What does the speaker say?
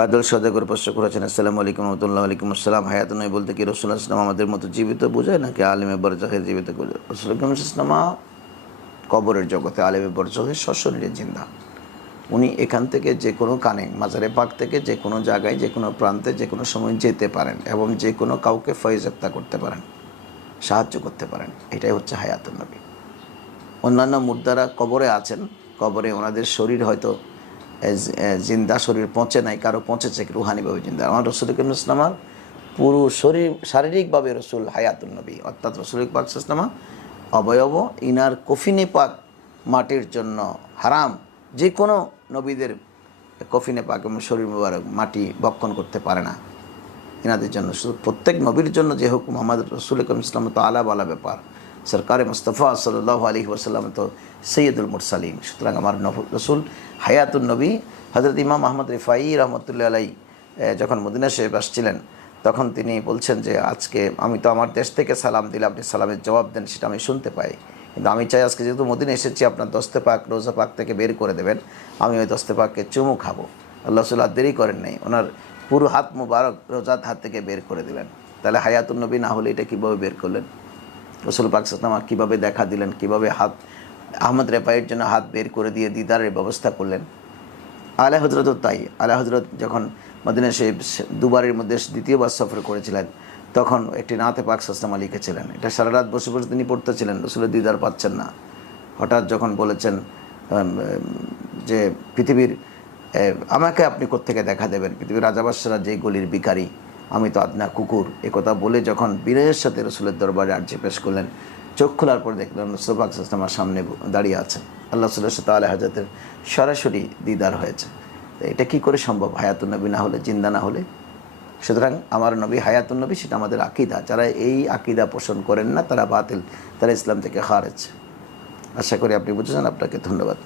বাদল সদাগর প্রশ্ন করেছেন, আসসালামু আলাইকুম রহমতুল্লাহ। আলাইকুম আসসালাম। হায়াতুন নবী বলতে কি রাসূলুল্লাহ সাল্লাল্লাহু আলাইহি ওয়াসাল্লাম আমাদের মতো জীবিত বোঝায় নাকি আলেমে বরজাখের জীবিত বোঝায়? রাসূলুল্লাহ সাল্লাল্লাহু কবরের জগতে আলেমে বরজাখের সশরীরে জিন্দা। উনি এখান থেকে যে কোনো কানে, মাজারে পাক থেকে যে কোনো জায়গায়, যে কোনো প্রান্তে, যে কোনো সময় যেতে পারেন এবং যে কোনো কাউকে ফয়জেপ্তা করতে পারেন, সাহায্য করতে পারেন। এটাই হচ্ছে হায়াতুন নবী। অন্যান্য মুর্দারা কবরে আছেন, কবরে ওনাদের শরীর হয়তো জিন্দা, শরীর পচে নাই, কারো পচেছে রুহানিভাবে জিন্দা। আমার রসুল করিম ইসলামার পুরো শরীর শারীরিকভাবে রসুল হায়াতুন নবী, অর্থাৎ রসুল পাক ইসলামা অবয়ব ইনার কফিনে পাক মাটির জন্য হারাম। যে কোনো নবীদের কফিনে পাক এবং শরীর মুবারক মাটি ভক্ষণ করতে পারে না এনাদের জন্য। শুধু প্রত্যেক নবীর জন্য যে হুকুম, আমাদের রসুল করিম ইসলাম তো আলা ব্যাপার, সরকারে মুস্তফা সাল্লাল্লাহু আলাইহি ওয়াসাল্লাম তো সৈয়দুল মুরসালিন। সুতরাং আমার রসুল হায়াতুন নবী। হযরত ইমাম আহমদ রিফাই রহমতুল্লাহ আলাই যখন মদিনা শরীফ আসছিলেন, তখন তিনি বলছেন যে আজকে আমি তো আমার দেশ থেকে সালাম দিলে আপনি সালামের জবাব দেন, সেটা আমি শুনতে পাই, কিন্তু আমি চাই আজকে যেহেতু মদিনা এসেছি আপনার দস্তে পাক রোজা পাক থেকে বের করে দেবেন, আমি ওই দস্তে পাককে চুমু খাবো। আল্লাহ রসুল আর দেরি করেন নাই, ওনার পুরো হাত মুবারক রোজাত হাত থেকে বের করে দিলেন। তাহলে হায়াতুন নবী না হলে এটা কীভাবে বের করলেন? রসুল পাক সাল্লাল্লাহু আলাইহি ওয়াসাল্লাম কীভাবে দেখা দিলেন, কীভাবে হাত আহমদ রেফাইয়ের জন্য হাত বের করে দিয়ে দিদারের ব্যবস্থা করলেন? আলা হজরতও তাই। আলা হজরত যখন মদিনা শরীফ দুবারের মধ্যে দ্বিতীয়বার সফর করেছিলেন, তখন একটি নাতে পাক সাল্লাল্লাহু আলাইহি লিখেছিলেন, এটা সারা রাত বসে বসে তিনি পড়তেছিলেন, রসুলের দিদার পাচ্ছেন না। হঠাৎ যখন বলেছেন যে পৃথিবীর আমাকে আপনি কোত্থেকে দেখা দেবেন, পৃথিবীর রাজাবাদশারা যে গলির ভিখারি, আমি তো আদনা কুকুর, একথা বলে যখন বিনয়ের সাথে রসুলের দরবারে আর্জি পেশ করলেন, চোখ খোলার পর দেখলেন রসুল পাক সাল্লাল্লাহু আলাইহি ওয়াসাল্লাম সামনে দাঁড়িয়ে আছেন। আল্লাহ সাল্লাল্লাহু আলাইহি হাজরতের সরাসরি দিদার হয়েছে। তো এটা কী করে সম্ভব হায়াতুন নবী না হলে, জিন্দা না হলে? সুতরাং আমার নবী হায়াতুন নবী, সেটা আমাদের আকিদা। যারা এই আকিদা পোষণ করেন না তারা বাতিল, তারা ইসলাম থেকে খারেজ। আশা করি আপনি বুঝেছেন। আপনাকে ধন্যবাদ।